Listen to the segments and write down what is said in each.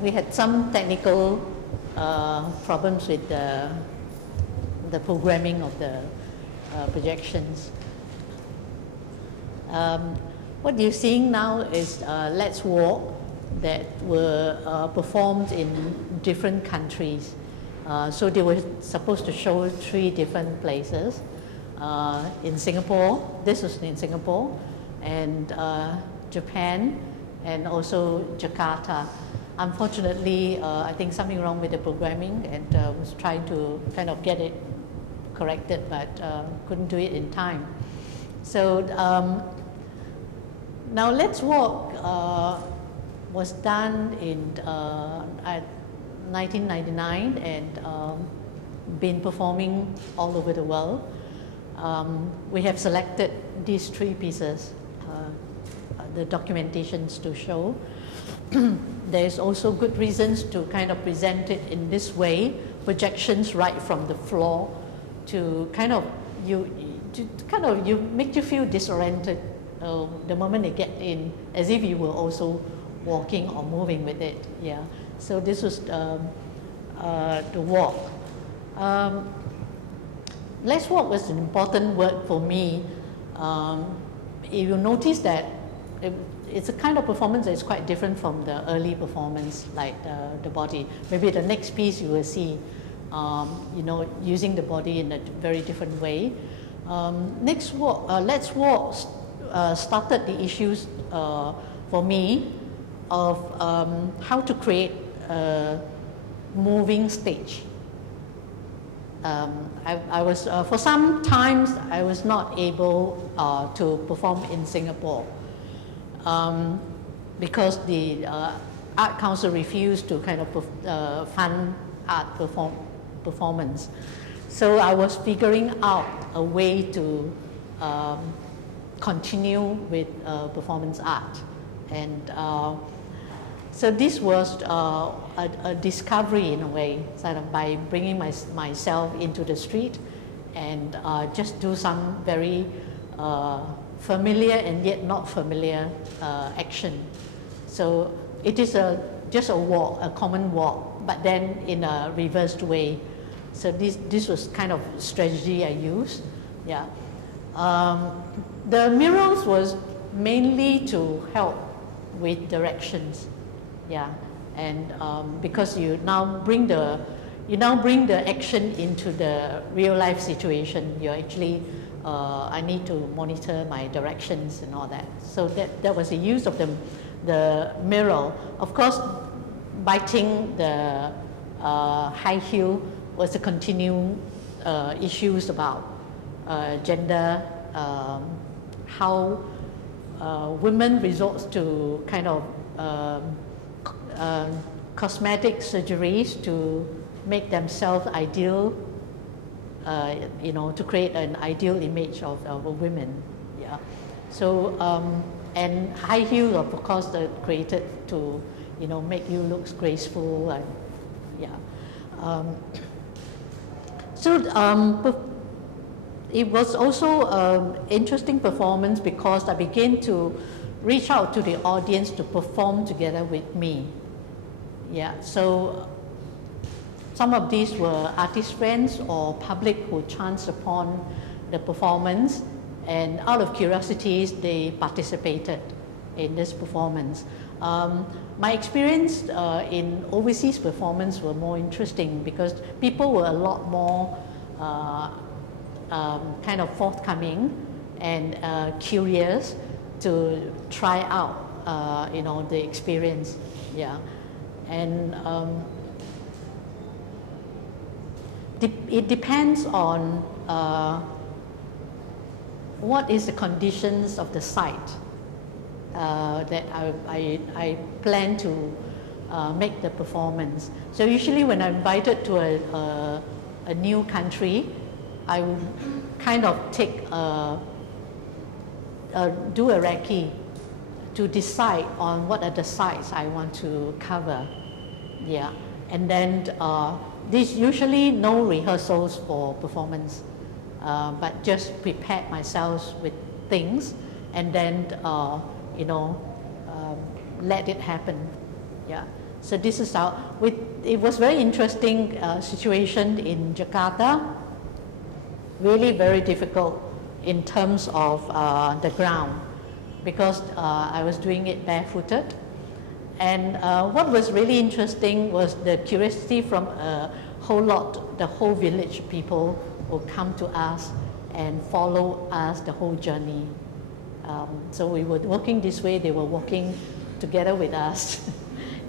we had some technical problems with the programming of the projections. What you're seeing now is Let's Walk that were performed in different countries. So they were supposed to show 3 different places. In Singapore, this was in Singapore, and Japan, and also Jakarta. Unfortunately, I think something wrong with the programming, and was trying to kind of get it corrected, but couldn't do it in time. So now Let's Walk was done in 1999 and been performing all over the world. We have selected these 3 pieces, the documentations to show. There's also good reasons to kind of present it in this way, projections right from the floor to kind of make you feel disoriented the moment they get in, as if you were also walking or moving with it. Yeah. So this was the walk. Let's Walk was an important word for me. If you notice that it's a kind of performance that is quite different from the early performance, like the body. Maybe the next piece you will see, you know, using the body in a very different way. Let's Walk started the issues for me of how to create a moving stage. I was for some times I was not able to perform in Singapore because the Art Council refused to kind of fund art performance. So I was figuring out a way to continue with performance art, and so this was a discovery in a way, sort of by bringing myself into the street and just do some very familiar and yet not familiar action. So it is just a walk, a common walk, but then in a reversed way. So this was kind of strategy I used. Yeah. The murals was mainly to help with directions. Yeah, and because you now bring the action into the real life situation. You're actually I need to monitor my directions and all that. So that was the use of the mural. Of course, biting the high heel was a continuing issues about gender, how women resort to kind of cosmetic surgeries to make themselves ideal, you know, to create an ideal image of women. Yeah. So and high heels, of course, are created to, you know, make you look graceful, and yeah. It was also an interesting performance because I began to reach out to the audience to perform together with me. Yeah, so some of these were artist friends or public who chanced upon the performance, and out of curiosities they participated in this performance. My experience in overseas performance were more interesting because people were a lot more kind of forthcoming and curious to try out, you know, the experience. Yeah, and it depends on what is the conditions of the site that I plan to make the performance. So usually when I'm invited to a new country, I will kind of take do a recce to decide on what are the sites I want to cover. Yeah, and then there's usually no rehearsals for performance, but just prepare myself with things and then you know, let it happen. Yeah. So this is how, it was very interesting situation in Jakarta, really very difficult in terms of the ground, because I was doing it barefooted. And what was really interesting was the curiosity from a whole lot, the whole village people will come to us and follow us the whole journey. So we were walking this way, they were walking together with us.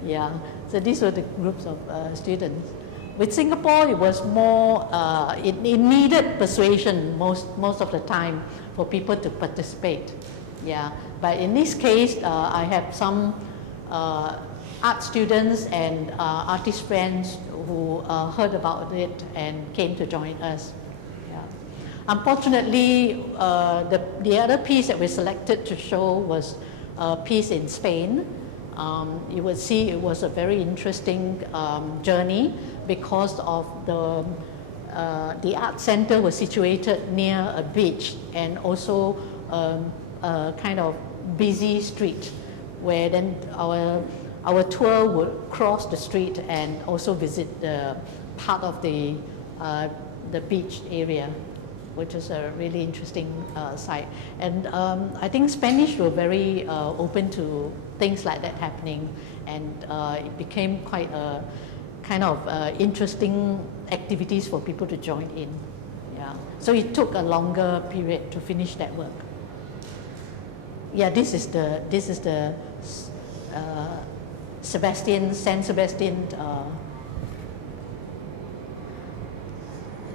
Yeah, so these were the groups of students. With Singapore, it was more, it needed persuasion most of the time for people to participate. Yeah, but in this case, I have some art students and artist friends who heard about it and came to join us. Yeah. Unfortunately, the other piece that we selected to show was a piece in Spain. You would see it was a very interesting journey because of the art center was situated near a beach and also a kind of busy street, where then our tour would cross the street and also visit the part of the beach area, which is a really interesting site. And I think Spanish were very open to things like that happening, and it became quite a kind of interesting activities for people to join in. Yeah. So it took a longer period to finish that work. Yeah, this is the San Sebastian.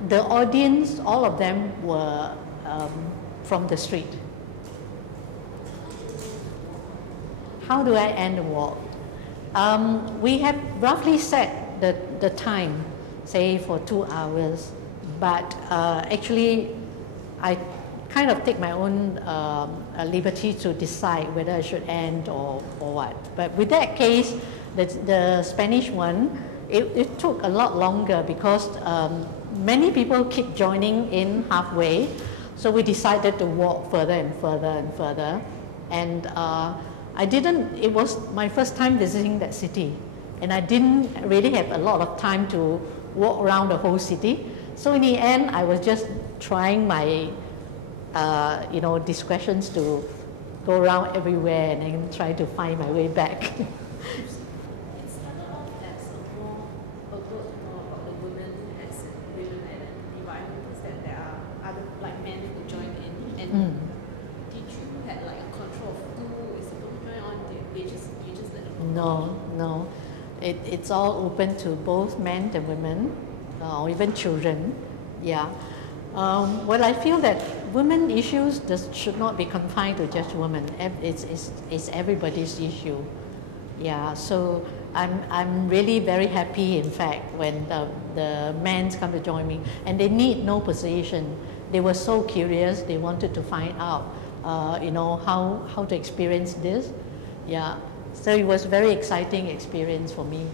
The audience, all of them were from the street. How do I end the walk? We have roughly set the time, say for 2 hours, but actually I kind of take my own liberty to decide whether I should end or what. But with that case, the Spanish one, it took a lot longer because many people keep joining in halfway, so we decided to walk further and further and further. And it was my first time visiting that city, and I didn't really have a lot of time to walk around the whole city. So in the end, I was just trying my discretions to go around everywhere and then try to find my way back. It started off as a book more about the women as women identity, but I noticed that there are other like men who join in. And did you have like a control of who is supposed to join on? You just let them know? No. It's all open to both men and women, or even children. Yeah. Well, I feel that women issues should not be confined to just women. It's everybody's issue. Yeah. So I'm really very happy, in fact, when the men come to join me, and they need no persuasion. They were so curious. They wanted to find out, how to experience this. Yeah. So it was a very exciting experience for me.